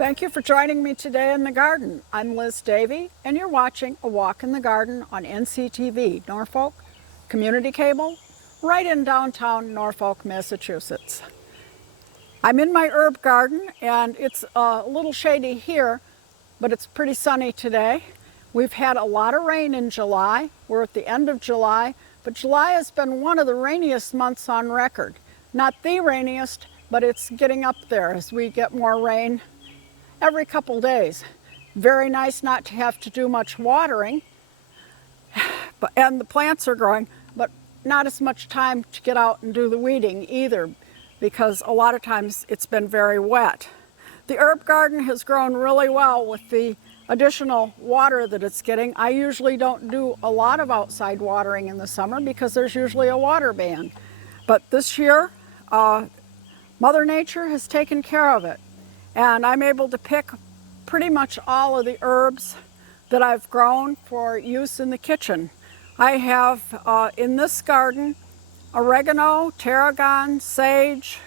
Thank you for joining me today in the garden. I'm Liz Davey, and you're watching A Walk in the Garden on NCTV, Norfolk Community Cable, right in downtown Norfolk, Massachusetts. I'm in my herb garden, and it's a little shady here, but it's pretty sunny today. We've had a lot of rain in July. We're at the end of July, but July has been one of the rainiest months on record. Not the rainiest, but it's getting up there as we get more rain every couple days. Very nice not to have to do much watering, and the plants are growing, but not as much time to get out and do the weeding either, because a lot of times it's been very wet. The herb garden has grown really well with the additional water that it's getting. I usually don't do a lot of outside watering in the summer because there's usually a water ban. But this year, Mother Nature has taken care of it. And I'm able to pick pretty much all of the herbs that I've grown for use in the kitchen. I have in this garden oregano, tarragon, sage,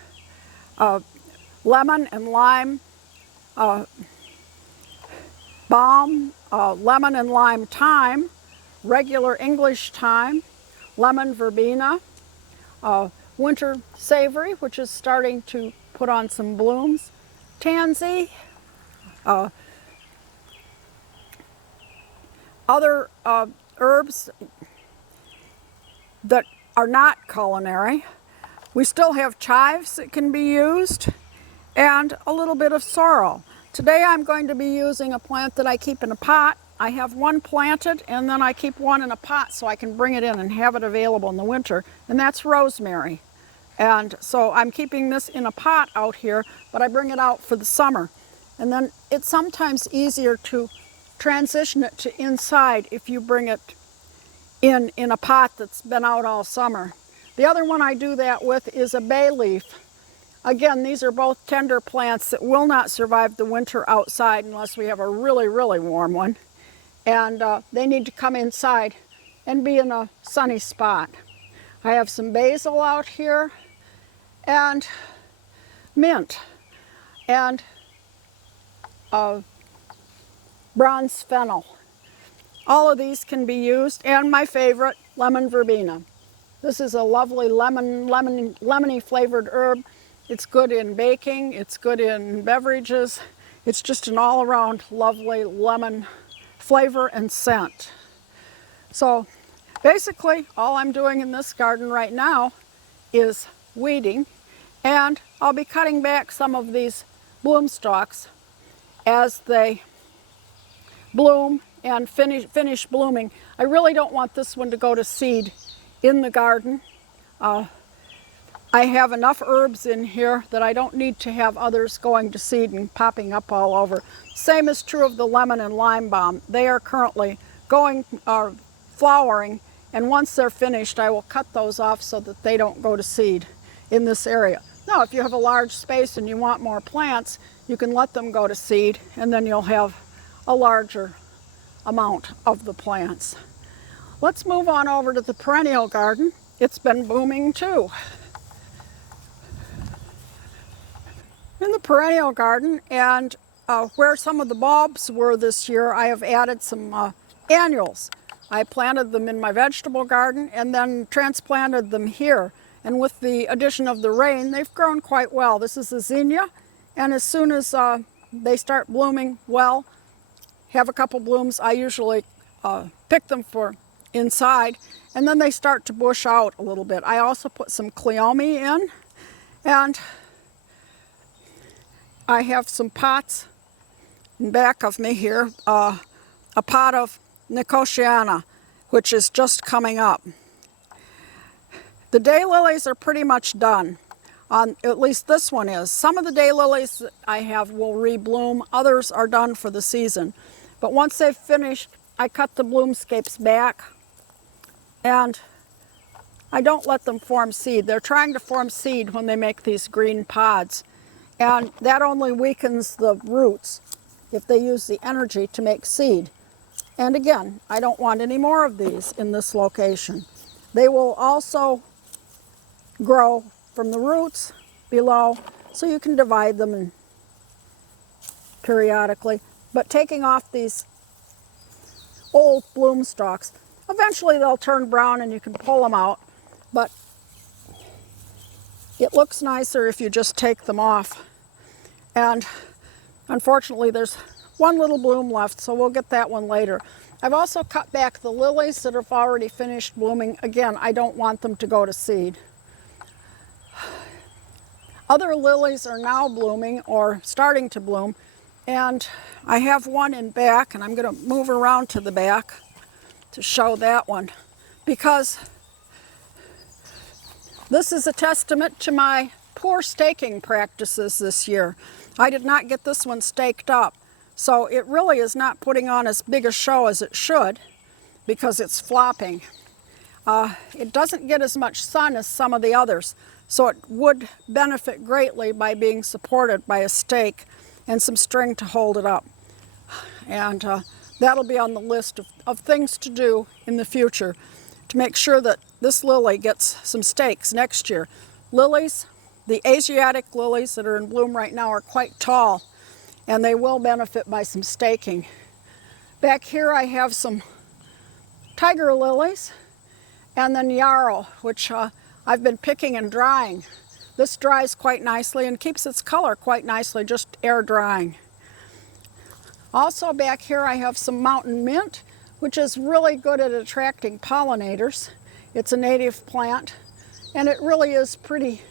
lemon and lime balm, lemon and lime thyme, regular English thyme, lemon verbena, winter savory, which is starting to put on some blooms, tansy, other herbs that are not culinary. We still have chives that can be used, and a little bit of sorrel. Today I'm going to be using a plant that I keep in a pot. I have one planted, and then I keep one in a pot so I can bring it in and have it available in the winter, and that's rosemary. And so I'm keeping this in a pot out here, but I bring it out for the summer. And then it's sometimes easier to transition it to inside if you bring it in a pot that's been out all summer. The other one I do that with is a bay leaf. Again, these are both tender plants that will not survive the winter outside unless we have a really, really warm one. And they need to come inside and be in a sunny spot. I have some basil out here, and mint, and bronze fennel. All of these can be used, and my favorite, lemon verbena. This is a lovely lemony flavored herb. It's good in baking, it's good in beverages. It's just an all-around lovely lemon flavor and scent. So basically, all I'm doing in this garden right now is weeding, and I'll be cutting back some of these bloom stalks as they bloom and finish blooming. I really don't want this one to go to seed in the garden. I have enough herbs in here that I don't need to have others going to seed and popping up all over. Same is true of the lemon and lime balm. They are currently flowering, and once they're finished, I will cut those off so that they don't go to seed in this area. Now, if you have a large space and you want more plants, you can let them go to seed, and then you'll have a larger amount of the plants. Let's move on over to the perennial garden. It's been booming too. In the perennial garden, and where some of the bulbs were this year, I have added some annuals. I planted them in my vegetable garden and then transplanted them here. And with the addition of the rain, they've grown quite well. This is a zinnia, and as soon as they start blooming well, have a couple blooms, I usually pick them for inside, and then they start to bush out a little bit. I also put some cleome in, and I have some pots in back of me here, a pot of Nicotiana, which is just coming up. The daylilies are pretty much done. At least this one is. Some of the daylilies that I have will rebloom, others are done for the season. But once they've finished, I cut the bloomscapes back, and I don't let them form seed. They're trying to form seed when they make these green pods, and that only weakens the roots if they use the energy to make seed. And again, I don't want any more of these in this location. They will also grow from the roots below, so you can divide them and periodically, but taking off these old bloom stalks. Eventually they'll turn brown and you can pull them out, but it looks nicer if you just take them off. And unfortunately there's one little bloom left, so we'll get that one later. I've also cut back the lilies that have already finished blooming. Again, I don't want them to go to seed. Other lilies are now blooming or starting to bloom, and I have one in back, and I'm going to move around to the back to show that one, because this is a testament to my poor staking practices this year. I did not get this one staked up, so it really is not putting on as big a show as it should because it's flopping. It doesn't get as much sun as some of the others, so it would benefit greatly by being supported by a stake and some string to hold it up. And that'll be on the list of things to do in the future to make sure that this lily gets some stakes next year. Lilies, the Asiatic lilies that are in bloom right now, are quite tall, and they will benefit by some staking. Back here I have some tiger lilies, and then yarrow, which I've been picking and drying. This dries quite nicely and keeps its color quite nicely, just air drying. Also back here I have some mountain mint, which is really good at attracting pollinators. It's a native plant, and it really is pretty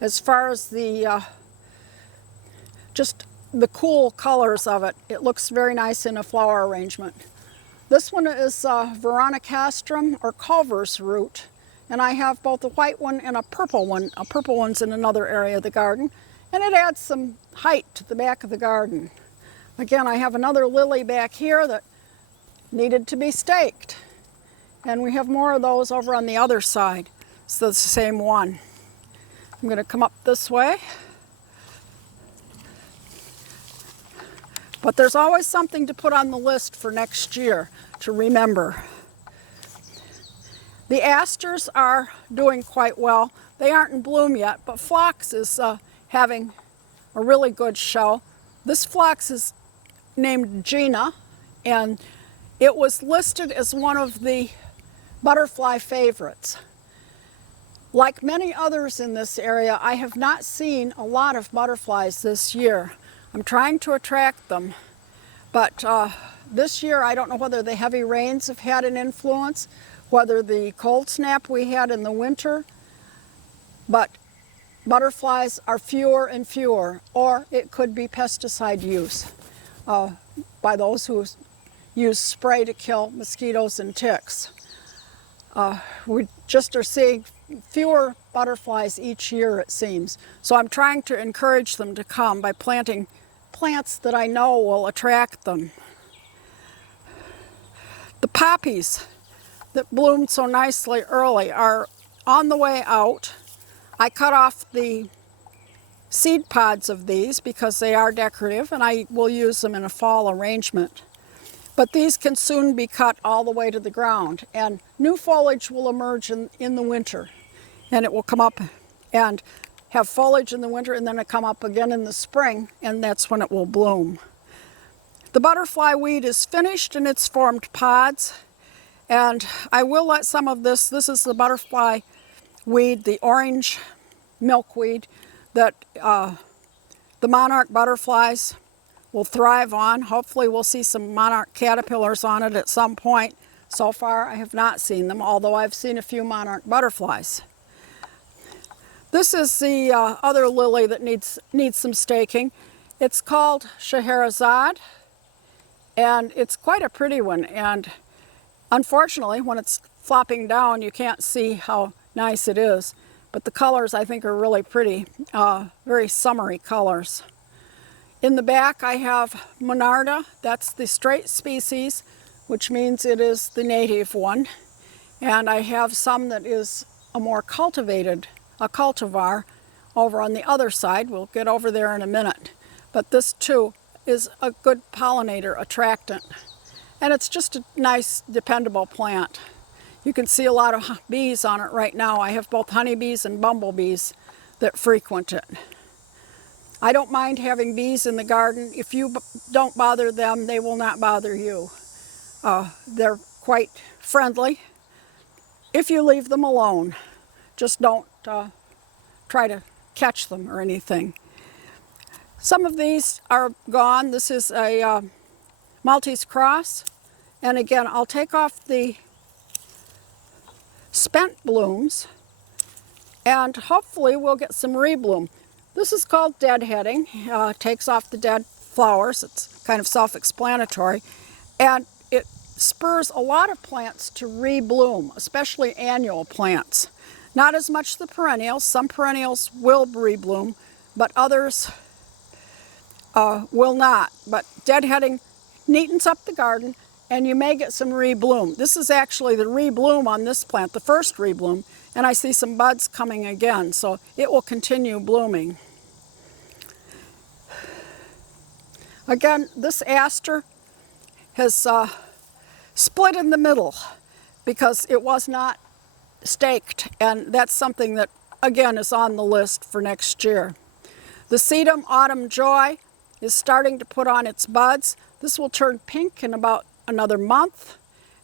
as far as the just the cool colors of it. It looks very nice in a flower arrangement. This one is Veronicastrum or Culver's root, and I have both a white one and a purple one. A purple one's in another area of the garden, and it adds some height to the back of the garden. Again, I have another lily back here that needed to be staked, and we have more of those over on the other side. So it's the same one. I'm going to come up this way. But there's always something to put on the list for next year to remember. The asters are doing quite well. They aren't in bloom yet, but phlox is having a really good show. This phlox is named Gina, and it was listed as one of the butterfly favorites. Like many others in this area, I have not seen a lot of butterflies this year. I'm trying to attract them, but this year I don't know whether the heavy rains have had an influence, whether the cold snap we had in the winter, but butterflies are fewer and fewer, or it could be pesticide use by those who use spray to kill mosquitoes and ticks. We just are seeing fewer butterflies each year, it seems. So I'm trying to encourage them to come by planting plants that I know will attract them. The poppies that bloomed so nicely early are on the way out. I cut off the seed pods of these because they are decorative, and I will use them in a fall arrangement. But these can soon be cut all the way to the ground, and new foliage will emerge in the winter, and it will come up and have foliage in the winter, and then it come up again in the spring, and that's when it will bloom. The butterfly weed is finished, and it's formed pods, and I will let some of this is the butterfly weed, the orange milkweed that the monarch butterflies will thrive on. Hopefully we'll see some monarch caterpillars on it at some point. So far I have not seen them, although I've seen a few monarch butterflies. This is the other lily that needs some staking. It's called Scheherazade, and it's quite a pretty one, and unfortunately when it's flopping down you can't see how nice it is, but the colors I think are really pretty, very summery colors. In the back I have Monarda. That's the straight species, which means it is the native one, and I have some that is a more cultivated, a cultivar, over on the other side. We'll get over there in a minute, but this too is a good pollinator attractant, and it's just a nice dependable plant. You can see a lot of bees on it right now. I have both honeybees and bumblebees that frequent it. I don't mind having bees in the garden. If you don't bother them, they will not bother you. They're quite friendly if you leave them alone. Just don't try to catch them or anything. Some of these are gone. This is a Maltese cross. And again, I'll take off the spent blooms and hopefully we'll get some rebloom. This is called deadheading. Takes off the dead flowers. It's kind of self-explanatory. And it spurs a lot of plants to rebloom, especially annual plants. Not as much the perennials. Some perennials will rebloom, but others will not. But deadheading neatens up the garden and you may get some rebloom. This is actually the rebloom on this plant, the first rebloom, and I see some buds coming again, so it will continue blooming. Again, this aster has split in the middle because it was not staked, and that's something that, again, is on the list for next year. The sedum autumn joy is starting to put on its buds. This will turn pink in about another month,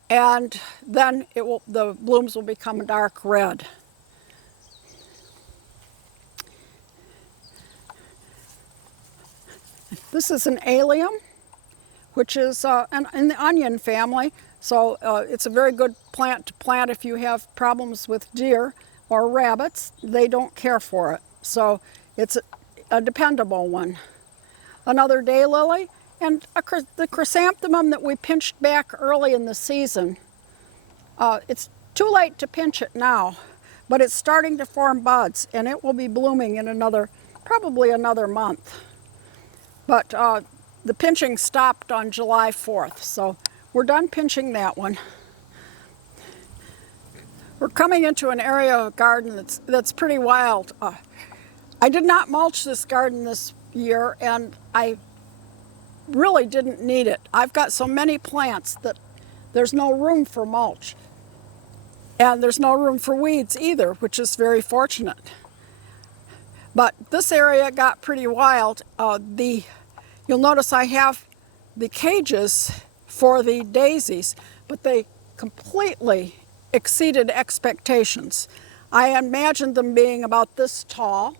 and then the blooms will become dark red. This is an allium, which is in the onion family, so it's a very good plant to plant if you have problems with deer or rabbits. They don't care for it, so it's a dependable one. Another daylily, and the chrysanthemum that we pinched back early in the season. It's too late to pinch it now, but it's starting to form buds, and it will be blooming in probably another month. But the pinching stopped on July 4th, so we're done pinching that one. We're coming into an area of garden that's pretty wild. I did not mulch this garden this year, and I really didn't need it. I've got so many plants that there's no room for mulch. And there's no room for weeds either, which is very fortunate. But this area got pretty wild. You'll notice I have the cages for the daisies, but they completely exceeded expectations. I imagined them being about this tall,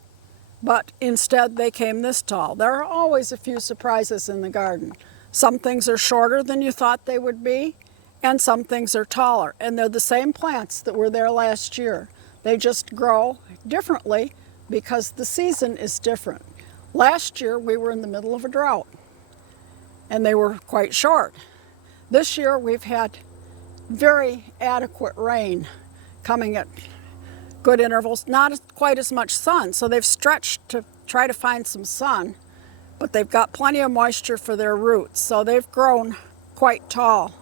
but instead they came this tall. There are always a few surprises in the garden. Some things are shorter than you thought they would be, and some things are taller. And they're the same plants that were there last year. They just grow differently because the season is different. Last year we were in the middle of a drought, and they were quite short. This year we've had very adequate rain coming at good intervals, not quite as much sun, so they've stretched to try to find some sun, but they've got plenty of moisture for their roots, so they've grown quite tall.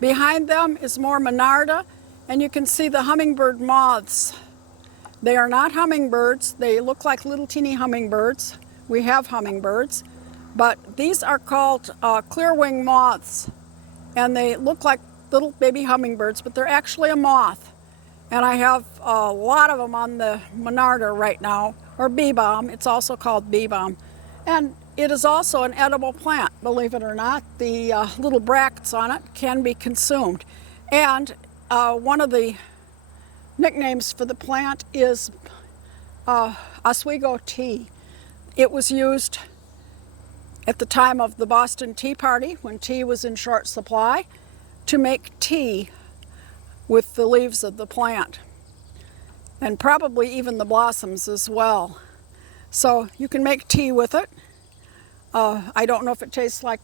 Behind them is more Monarda, and you can see the hummingbird moths. They are not hummingbirds. They look like little teeny hummingbirds. We have hummingbirds, but these are called clear-wing moths, and they look like little baby hummingbirds, but they're actually a moth. And I have a lot of them on the Monarda right now, or bee balm. It's also called bee balm. And it is also an edible plant, believe it or not. The little bracts on it can be consumed. And one of the nicknames for the plant is Oswego tea. It was used at the time of the Boston Tea Party, when tea was in short supply, to make tea with the leaves of the plant, and probably even the blossoms as well. So you can make tea with it. I don't know if it tastes like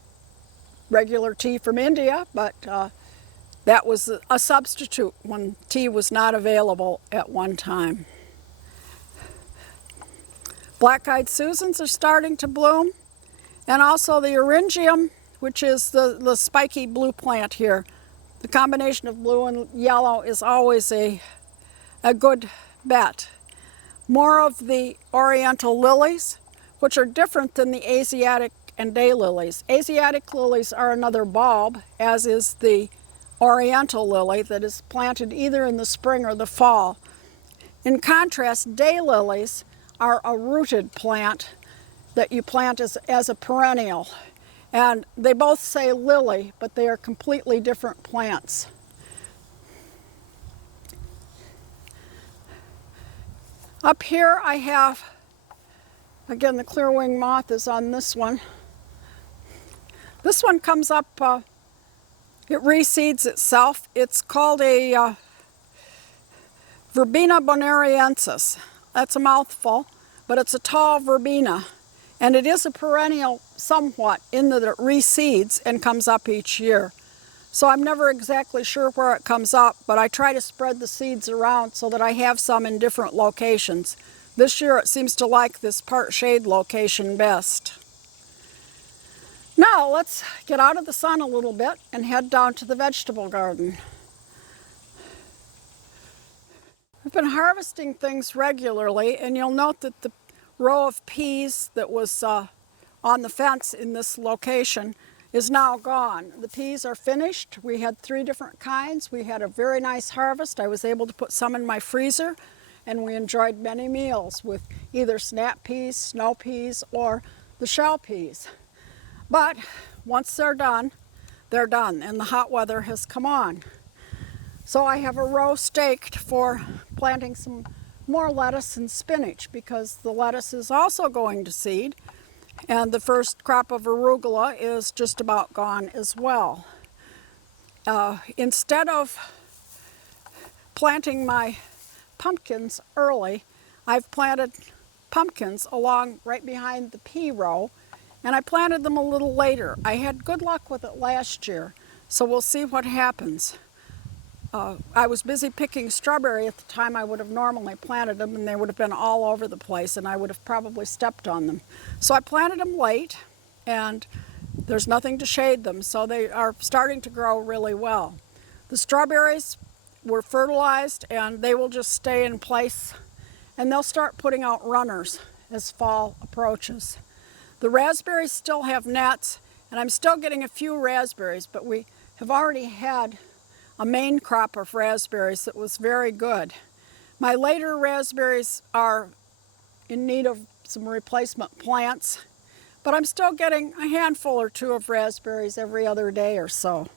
regular tea from India, but that was a substitute when tea was not available at one time. Black-eyed Susans are starting to bloom, and also the Eryngium, which is the spiky blue plant here. The combination of blue and yellow is always a good bet. More of the oriental lilies, which are different than the Asiatic and daylilies. Asiatic lilies are another bulb, as is the oriental lily that is planted either in the spring or the fall. In contrast, daylilies are a rooted plant that you plant as a perennial. And they both say lily, but they are completely different plants. Up here I have, again, the clear-winged moth is on this one. This one comes up, it reseeds itself. It's called a Verbena bonariensis. That's a mouthful, but it's a tall verbena. And it is a perennial somewhat in that it reseeds and comes up each year. So I'm never exactly sure where it comes up, but I try to spread the seeds around so that I have some in different locations. This year it seems to like this part shade location best. Now let's get out of the sun a little bit and head down to the vegetable garden. I've been harvesting things regularly, and you'll note that the row of peas that was on the fence in this location is now gone. The peas are finished. We had 3 different kinds. We had a very nice harvest. I was able to put some in my freezer, and we enjoyed many meals with either snap peas, snow peas, or the shell peas. But once they're done, and the hot weather has come on. So I have a row staked for planting some more lettuce and spinach, because the lettuce is also going to seed, and the first crop of arugula is just about gone as well. Instead of planting my pumpkins early, I've planted pumpkins along right behind the pea row, and I planted them a little later. I had good luck with it last year, so we'll see what happens. I was busy picking strawberry at the time I would have normally planted them, and they would have been all over the place, and I would have probably stepped on them. So I planted them late, and there's nothing to shade them, so they are starting to grow really well. The strawberries were fertilized, and they will just stay in place, and they'll start putting out runners as fall approaches. The raspberries still have nets, and I'm still getting a few raspberries, but we have already had a main crop of raspberries that was very good. My later raspberries are in need of some replacement plants, but I'm still getting a handful or 2 of raspberries every other day or so.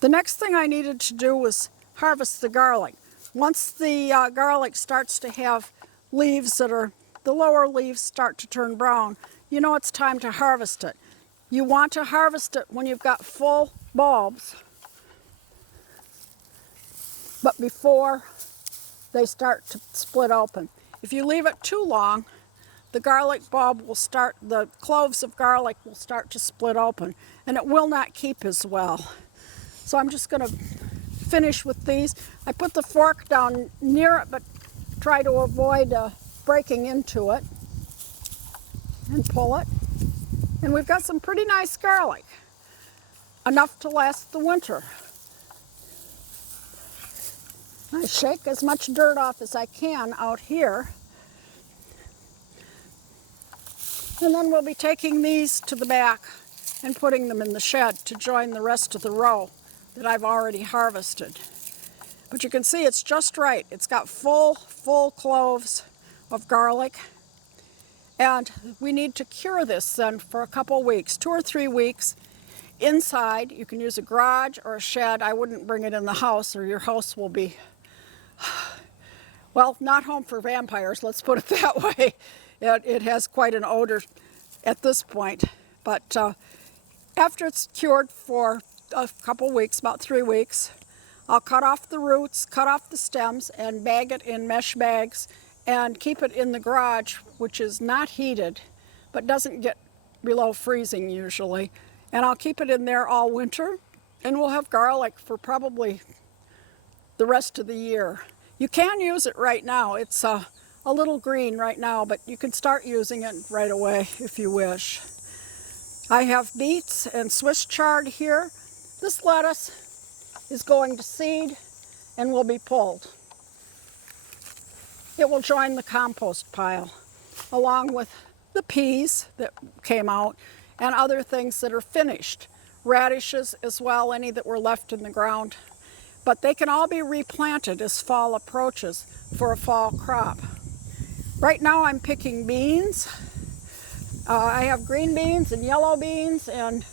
The next thing I needed to do was harvest the garlic. Once the garlic starts to have leaves the lower leaves start to turn brown, you know it's time to harvest it. You want to harvest it when you've got full bulbs, but before they start to split open. If you leave it too long, the garlic bulb will start, the cloves of garlic will start to split open, and it will not keep as well. So I'm just going to finish with these. I put the fork down near it, but try to avoid breaking into it, and pull it. And we've got some pretty nice garlic, enough to last the winter. I shake as much dirt off as I can out here. And then we'll be taking these to the back and putting them in the shed to join the rest of the row that I've already harvested. But you can see it's just right. It's got full cloves of garlic. And we need to cure this then for a couple weeks, 2 or 3 weeks. Inside, you can use a garage or a shed. I wouldn't bring it in the house, or your house will be, well, not home for vampires, let's put it that way. It has quite an odor at this point. But after it's cured for a couple weeks, about 3 weeks, I'll cut off the roots, cut off the stems, and bag it in mesh bags and keep it in the garage, which is not heated, but doesn't get below freezing usually. And I'll keep it in there all winter, and we'll have garlic for probably the rest of the year. You can use it right now. It's a little green right now, but you can start using it right away if you wish. I have beets and Swiss chard here. This lettuce is going to seed and will be pulled. It will join the compost pile, along with the peas that came out and other things that are finished. Radishes as well, any that were left in the ground. But they can all be replanted as fall approaches for a fall crop. Right now I'm picking beans. I have green beans and yellow beans, and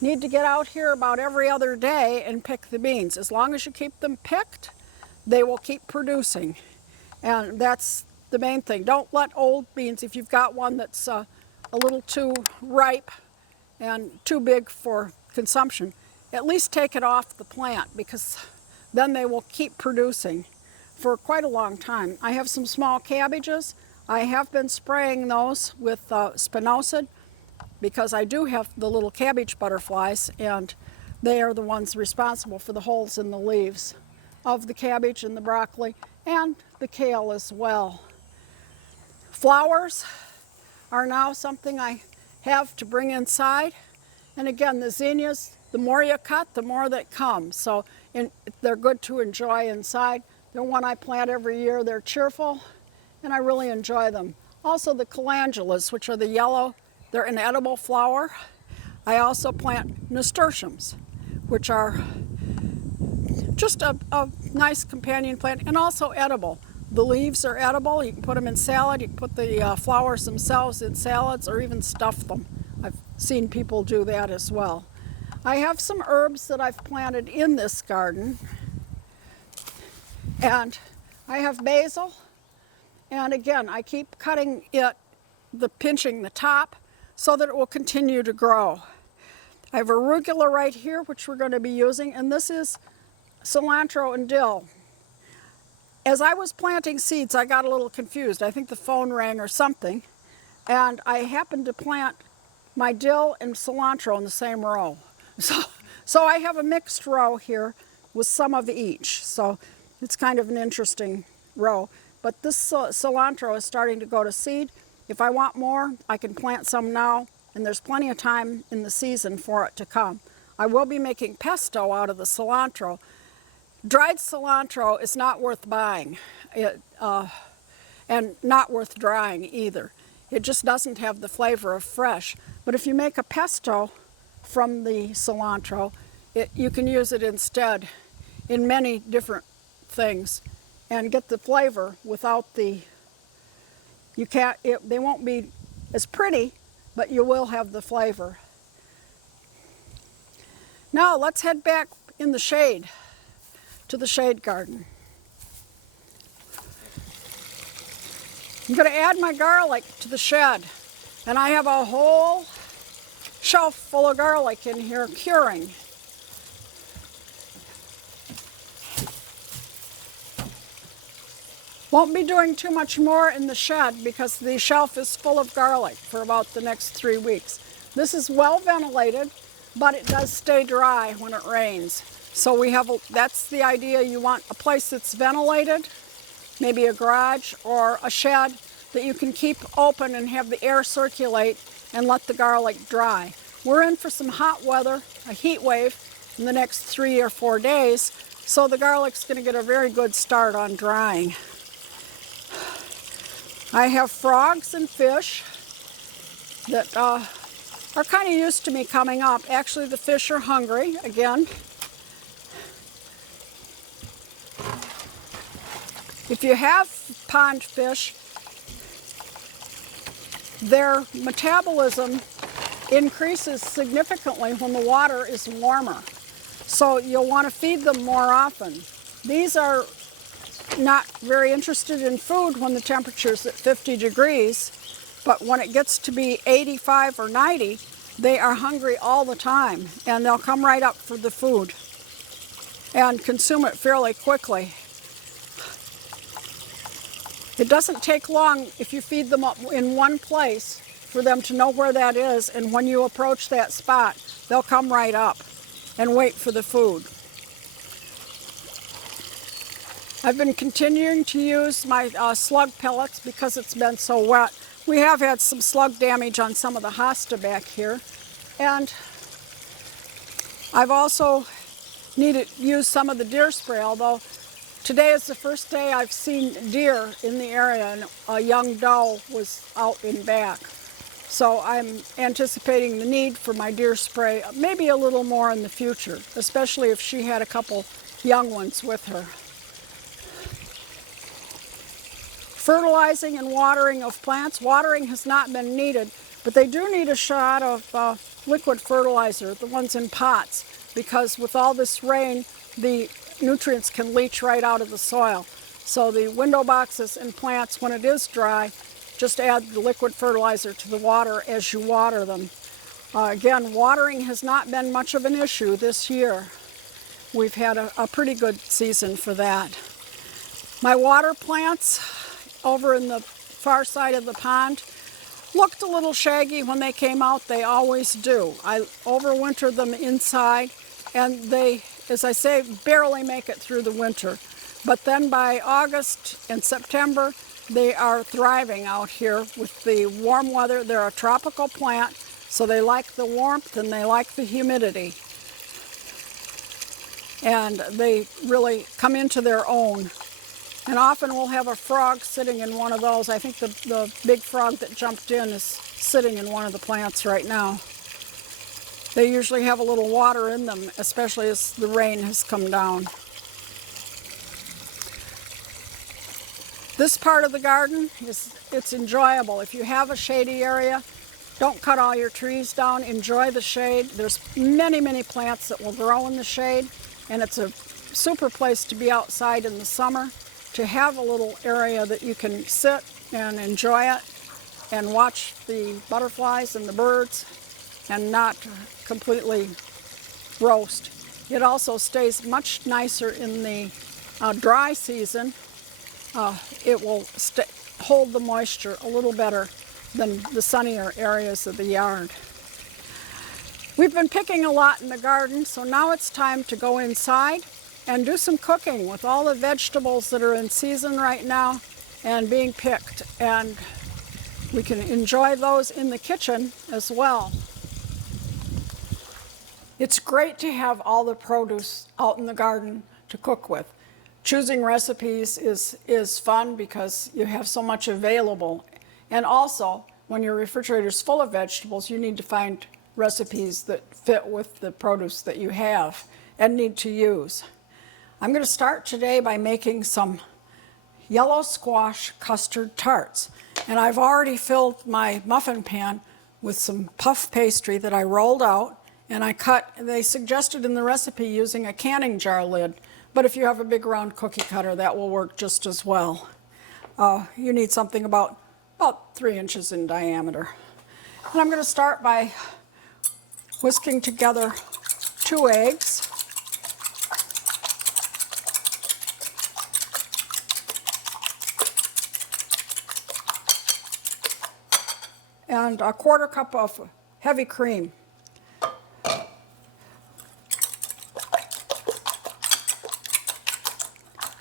need to get out here about every other day and pick the beans. As long as you keep them picked, they will keep producing. And that's the main thing. Don't let old beans, if you've got one that's a little too ripe and too big for consumption, at least take it off the plant, because then they will keep producing for quite a long time. I have some small cabbages. I have been spraying those with spinosad, because I do have the little cabbage butterflies, and they are the ones responsible for the holes in the leaves of the cabbage and the broccoli and the kale as well. Flowers are now something I have to bring inside. And again, the zinnias, the more you cut, the more that come. So they're good to enjoy inside. They're one I plant every year. They're cheerful, and I really enjoy them. Also the calendulas, which are the yellow, they're an edible flower. I also plant nasturtiums, which are just a nice companion plant and also edible. The leaves are edible. You can put them in salad. You can put the flowers themselves in salads or even stuff them. I've seen people do that as well. I have some herbs that I've planted in this garden. And I have basil. And again, I keep cutting it, pinching the top, so that it will continue to grow. I have arugula right here, which we're going to be using, and this is cilantro and dill. As I was planting seeds, I got a little confused. I think the phone rang or something, and I happened to plant my dill and cilantro in the same row. So I have a mixed row here with some of each. So it's kind of an interesting row. But this cilantro is starting to go to seed. If I want more, I can plant some now, and there's plenty of time in the season for it to come. I will be making pesto out of the cilantro. Dried cilantro is not worth buying, and not worth drying either. It just doesn't have the flavor of fresh. But if you make a pesto from the cilantro, you can use it instead in many different things and get the flavor without the, they won't be as pretty, but you will have the flavor. Now let's head back in the shade to the shade garden. I'm going to add my garlic to the shed, and I have a whole shelf full of garlic in here curing. Won't be doing too much more in the shed because the shelf is full of garlic for about the next 3 weeks. This is well ventilated, but it does stay dry when it rains. So that's the idea. You want a place that's ventilated, maybe a garage or a shed that you can keep open and have the air circulate and let the garlic dry. We're in for some hot weather, a heat wave in the next 3 or 4 days, so the garlic's going to get a very good start on drying. I have frogs and fish that are kind of used to me coming up. Actually, the fish are hungry again. If you have pond fish, their metabolism increases significantly when the water is warmer. So you'll want to feed them more often. These are not very interested in food when the temperature's at 50 degrees, but when it gets to be 85 or 90, they are hungry all the time, and they'll come right up for the food and consume it fairly quickly. It doesn't take long if you feed them up in one place for them to know where that is, and when you approach that spot, they'll come right up and wait for the food. I've been continuing to use my slug pellets because it's been so wet. We have had some slug damage on some of the hosta back here, and I've also used some of the deer spray, although today is the first day I've seen deer in the area, and a young doe was out in back. So I'm anticipating the need for my deer spray, maybe a little more in the future, especially if she had a couple young ones with her. fertilizing and watering of plants. Watering has not been needed, but they do need a shot of liquid fertilizer, the ones in pots, because with all this rain, the nutrients can leach right out of the soil. So the window boxes and plants, when it is dry, just add the liquid fertilizer to the water as you water them. Again, watering has not been much of an issue this year. We've had a pretty good season for that. My water plants over in the far side of the pond looked a little shaggy when they came out. They always do. I overwintered them inside, and they, as I say, barely make it through the winter. But then by August and September, they are thriving out here with the warm weather. They're a tropical plant, so they like the warmth and they like the humidity. And they really come into their own. And often we'll have a frog sitting in one of those. I think the big frog that jumped in is sitting in one of the plants right now. They usually have a little water in them, especially as the rain has come down. This part of the garden, it's enjoyable. If you have a shady area, don't cut all your trees down. Enjoy the shade. There's many, many plants that will grow in the shade, and it's a super place to be outside in the summer, to have a little area that you can sit and enjoy it and watch the butterflies and the birds and not completely roast. It also stays much nicer in the dry season. It will hold the moisture a little better than the sunnier areas of the yard. We've been picking a lot in the garden, so now it's time to go inside and do some cooking with all the vegetables that are in season right now and being picked. And we can enjoy those in the kitchen as well. It's great to have all the produce out in the garden to cook with. Choosing recipes is fun because you have so much available. And also, when your refrigerator's full of vegetables, you need to find recipes that fit with the produce that you have and need to use. I'm going to start today by making some yellow squash custard tarts. And I've already filled my muffin pan with some puff pastry that I rolled out, and I cut. They suggested in the recipe using a canning jar lid, but if you have a big round cookie cutter, that will work just as well. You need something about 3 inches in diameter. And I'm going to start by whisking together 2 eggs. And a 1/4 cup of heavy cream.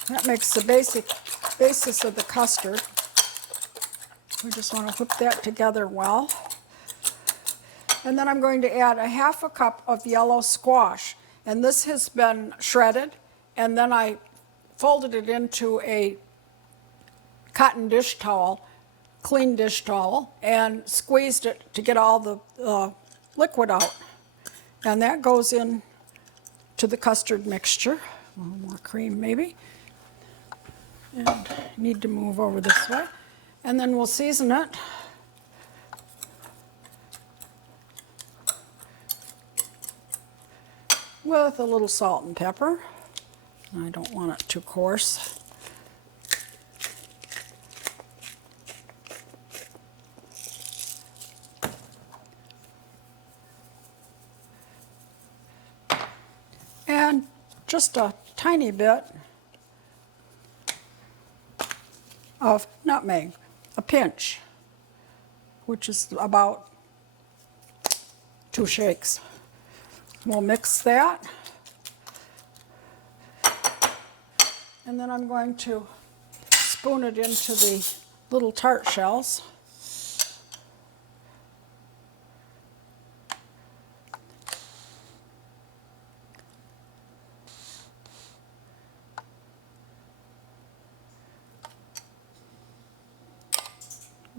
That makes the basis of the custard. We just want to whip that together well. And then I'm going to add 1/2 cup of yellow squash. And this has been shredded, and then I folded it into a cotton dish towel, clean dish towel, and squeezed it to get all the liquid out. And that goes in to the custard mixture. A little more cream maybe. And need to move over this way. And then we'll season it. With a little salt and pepper. I don't want it too coarse. And just a tiny bit of nutmeg, a pinch, which is about 2 shakes. We'll mix that. And then I'm going to spoon it into the little tart shells.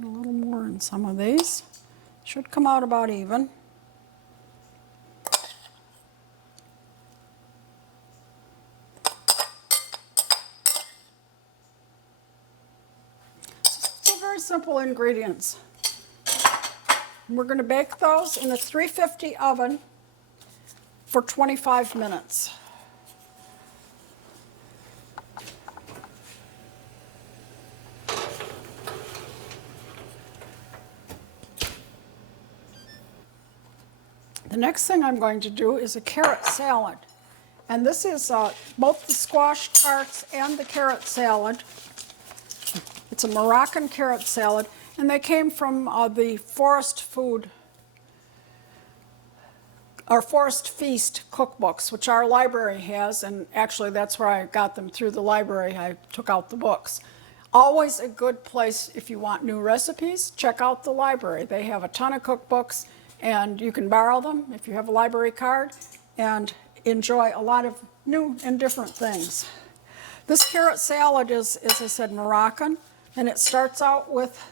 A little more in some of these. Should come out about even. simple ingredients. We're going to bake those in a 350 oven for 25 minutes. The next thing I'm going to do is a carrot salad. And this is both the squash tarts and the carrot salad. It's a Moroccan carrot salad, and they came from the Forest Food or Forest Feast cookbooks, which our library has, and actually that's where I got them, through the library. I took out the books. Always a good place if you want new recipes, check out the library. They have a ton of cookbooks, and you can borrow them if you have a library card and enjoy a lot of new and different things. This carrot salad is, as I said, Moroccan, and it starts out with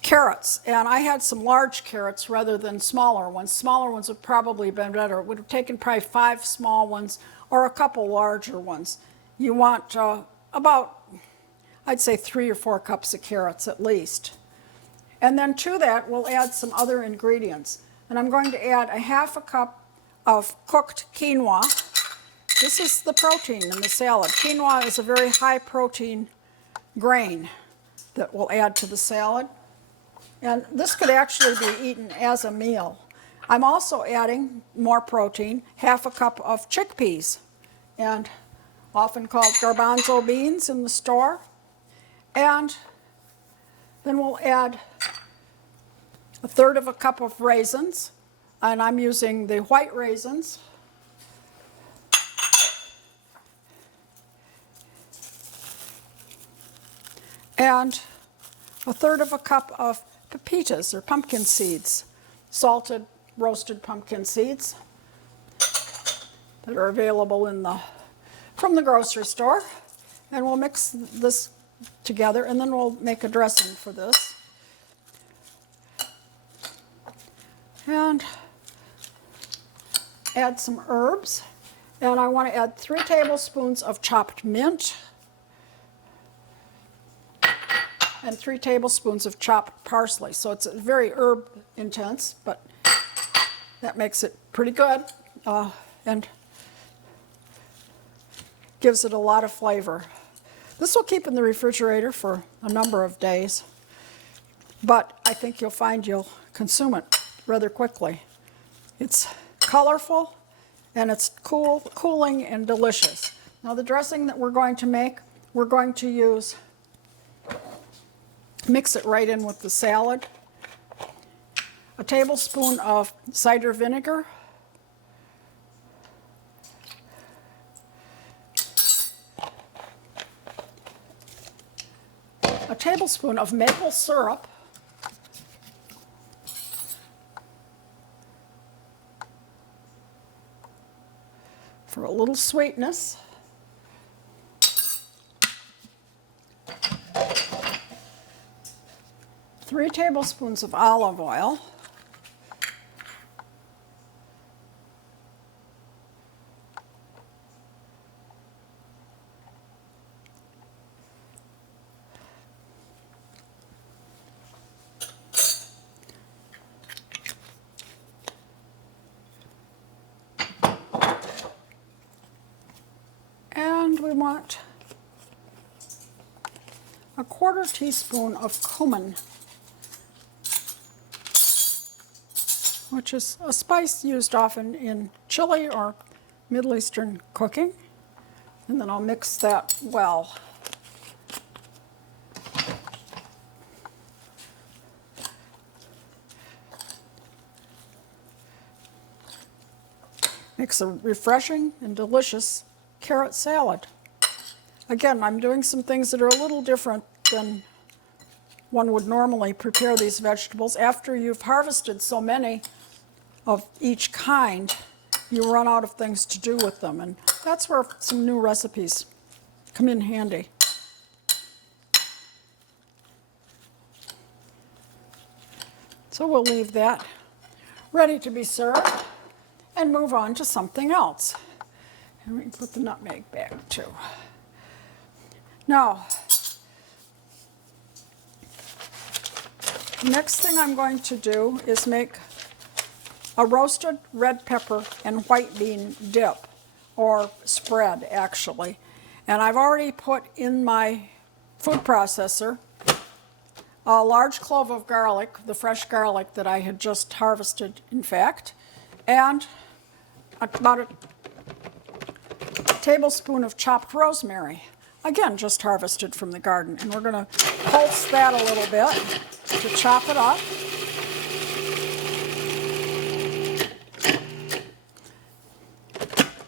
carrots, and I had some large carrots rather than smaller ones. Smaller ones would probably have been better. It would have taken probably 5 small ones or a couple larger ones. You want about, I'd say 3 or 4 cups of carrots at least. And then to that, we'll add some other ingredients. And I'm going to add a half a cup of cooked quinoa. This is the protein in the salad. Quinoa is a very high protein grain that we'll add to the salad. And this could actually be eaten as a meal. I'm also adding more protein, half a cup of chickpeas, and often called garbanzo beans in the store. And then we'll add a third of a cup of raisins, and I'm using the white raisins. And a third of a cup of pepitas, or pumpkin seeds, salted, roasted pumpkin seeds that are available from the grocery store. And we'll mix this together, and then we'll make a dressing for this. And add some herbs. And I want to add 3 tablespoons of chopped mint and 3 tablespoons of chopped parsley. So it's very herb intense, but that makes it pretty good and gives it a lot of flavor. This will keep in the refrigerator for a number of days, but I think you'll find you'll consume it rather quickly. It's colorful and it's cooling and delicious. Now the dressing that we're going to make, we're going to mix it right in with the salad. A tablespoon of cider vinegar, a tablespoon of maple syrup, for a little sweetness, 3 tablespoons of olive oil, and we want a 1/4 teaspoon of cumin, which is a spice used often in chili or Middle Eastern cooking. And then I'll mix that well. Makes a refreshing and delicious carrot salad. Again, I'm doing some things that are a little different than one would normally prepare these vegetables. After you've harvested so many of each kind, you run out of things to do with them, and that's where some new recipes come in handy. So we'll leave that ready to be served and move on to something else. And we can put the nutmeg back too. Now, Next thing I'm going to do is make a roasted red pepper and white bean dip, or spread actually. And I've already put in my food processor a large clove of garlic, the fresh garlic that I had just harvested, in fact, and about a tablespoon of chopped rosemary, again just harvested from the garden. And we're going to pulse that a little bit to chop it up.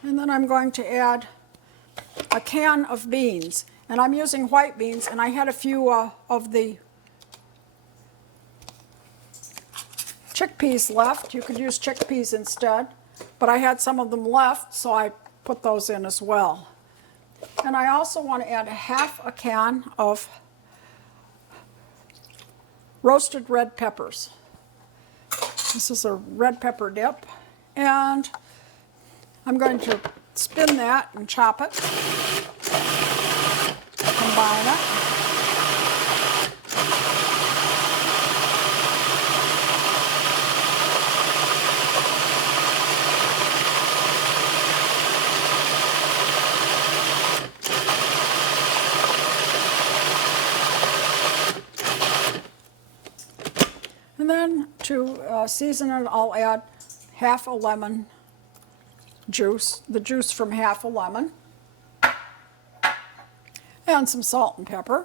And then I'm going to add a can of beans, and I'm using white beans, and I had a few of the chickpeas left. You could use chickpeas instead, but I had some of them left, so I put those in as well. And I also want to add half a can of roasted red peppers. This is a red pepper dip, and I'm going to spin that and chop it, combine it. And then to season it, I'll add half a lemon juice, the juice from half a lemon, and some salt and pepper.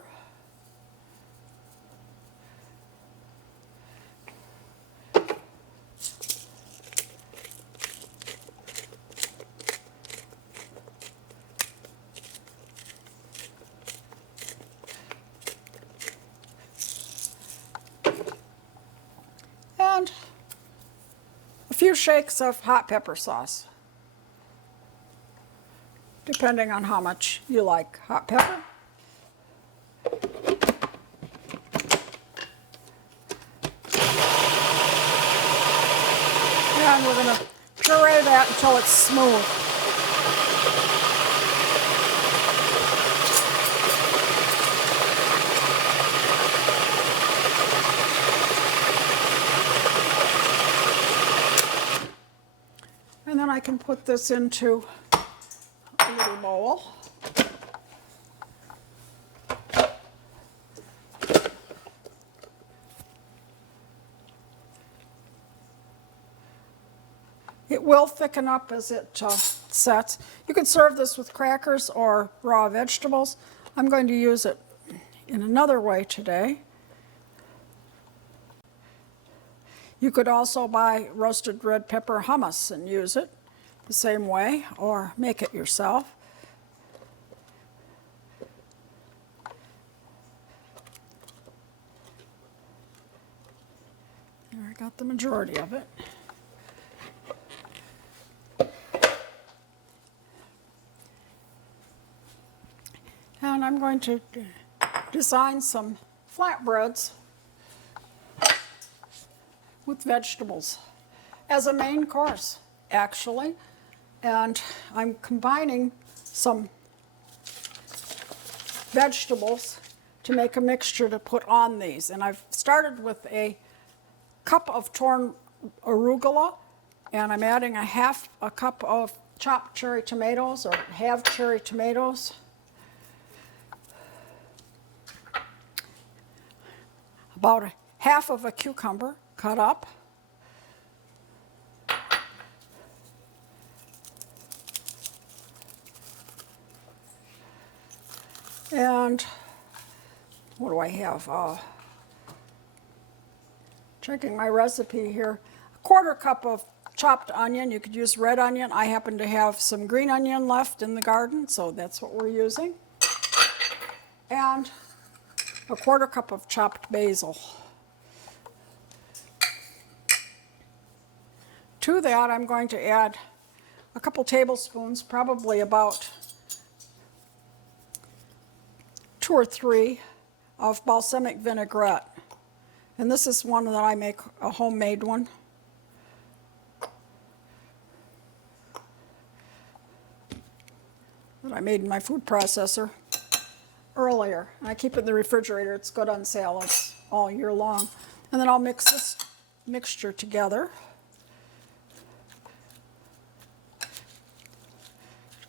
And a few shakes of hot pepper sauce, depending on how much you like hot pepper. And we're going to puree that until it's smooth. And then I can put this into a little bowl. It will thicken up as it sets. You could serve this with crackers or raw vegetables. I'm going to use it in another way today. You could also buy roasted red pepper hummus and use it the same way, or make it yourself. There, I got the majority of it. And I'm going to design some flatbreads with vegetables as a main course, actually. And I'm combining some vegetables to make a mixture to put on these. And I've started with a cup of torn arugula, and I'm adding a half a cup of chopped cherry tomatoes, or halved cherry tomatoes. About a half of a cucumber cut up. And what do I have? Checking my recipe here. A quarter cup of chopped onion. You could use red onion. I happen to have some green onion left in the garden, so that's what we're using. And a quarter cup of chopped basil. To that, I'm going to add a couple tablespoons, probably about 2 or 3 of balsamic vinaigrette. And this is one that I make, a homemade one. That I made in my food processor earlier. And I keep it in the refrigerator. It's good on salads all year long. And then I'll mix this mixture together.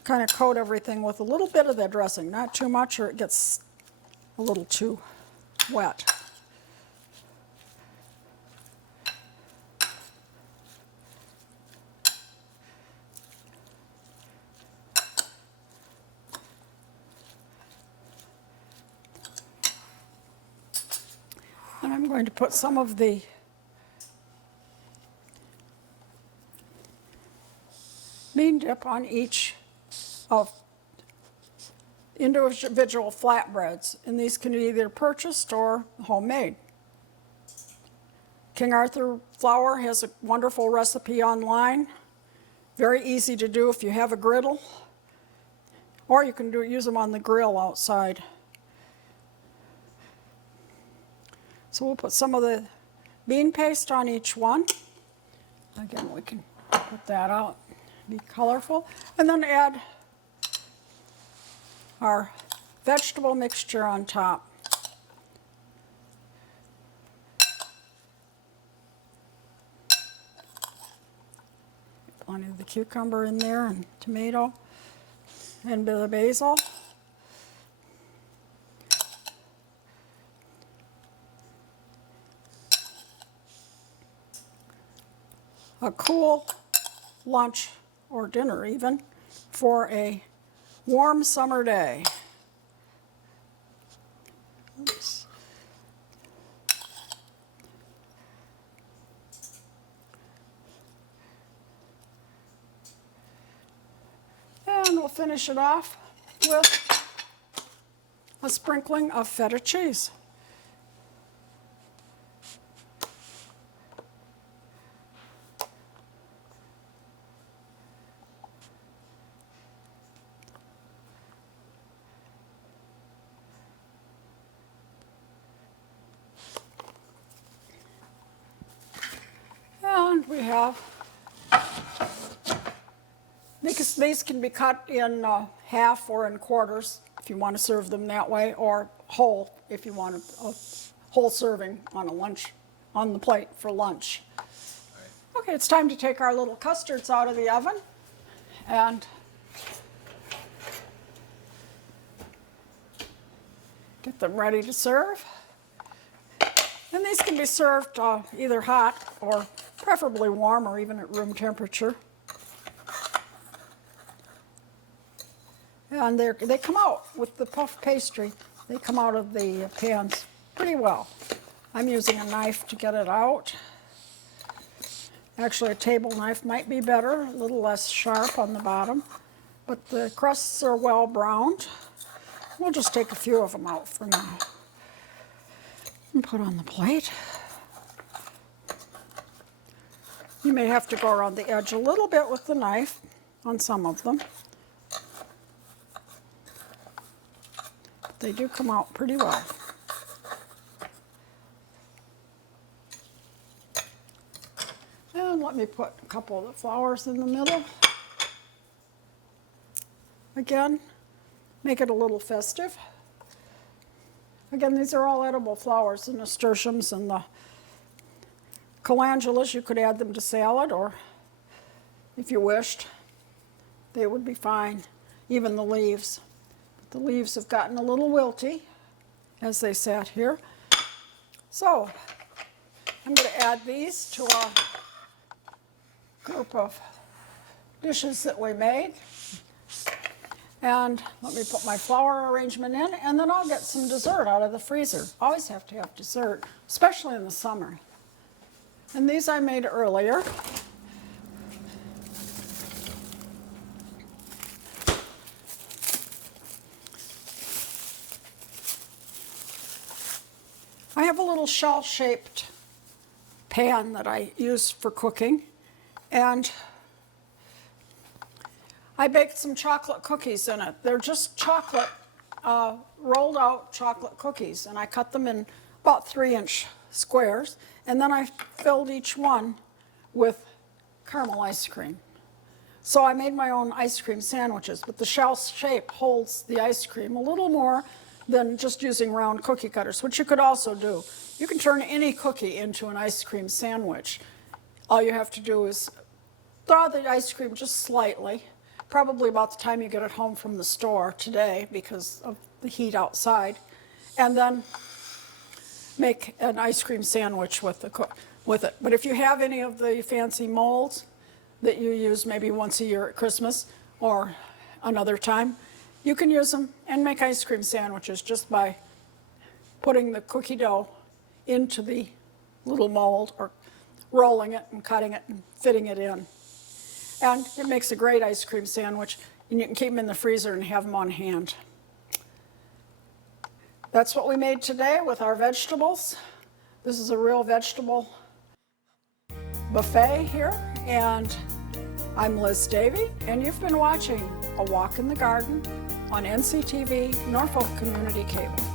Kind of coat everything with a little bit of that dressing, not too much or it gets a little too wet. And I'm going to put some of the bean dip on each of individual flatbreads, and these can be either purchased or homemade. King Arthur flour has a wonderful recipe online. Very easy to do if you have a griddle, or you can use them on the grill outside. So we'll put some of the bean paste on each one. Again, we can put that out, be colorful, and then add our vegetable mixture on top. Plenty of the cucumber in there and tomato and a bit of basil. A cool lunch or dinner even for a warm summer day. Oops. And we'll finish it off with a sprinkling of feta cheese. And we have, these can be cut in half or in quarters if you want to serve them that way, or whole if you want a whole serving on a lunch, on the plate for lunch. Okay, it's time to take our little custards out of the oven and get them ready to serve. And these can be served either hot or preferably warm or even at room temperature. And they come out with the puff pastry. They come out of the pans pretty well. I'm using a knife to get it out. Actually, a table knife might be better, a little less sharp on the bottom. But the crusts are well browned. We'll just take a few of them out for now and put on the plate. You may have to go around the edge a little bit with the knife on some of them. But they do come out pretty well. And let me put a couple of the flowers in the middle. Again, make it a little festive. Again, these are all edible flowers, the nasturtiums and the calendulas. You could add them to salad, or if you wished, they would be fine. Even the leaves. But the leaves have gotten a little wilty as they sat here. So I'm going to add these to our group of dishes that we made. And let me put my flower arrangement in, and then I'll get some dessert out of the freezer. Always have to have dessert, especially in the summer. And these I made earlier. I have a little shell-shaped pan that I use for cooking, and I baked some chocolate cookies in it. They're just chocolate, rolled out chocolate cookies, and I cut them in about 3-inch squares, and then I filled each one with caramel ice cream. So I made my own ice cream sandwiches, but the shell shape holds the ice cream a little more than just using round cookie cutters, which you could also do. You can turn any cookie into an ice cream sandwich. All you have to do is thaw the ice cream just slightly, probably about the time you get it home from the store today because of the heat outside, and then make an ice cream sandwich with it. But if you have any of the fancy molds that you use maybe once a year at Christmas or another time, you can use them and make ice cream sandwiches just by putting the cookie dough into the little mold or rolling it and cutting it and fitting it in. And it makes a great ice cream sandwich, and you can keep them in the freezer and have them on hand. That's what we made today with our vegetables. This is a real vegetable buffet here, and I'm Liz Davey, and you've been watching A Walk in the Garden on NCTV Norfolk Community Cable.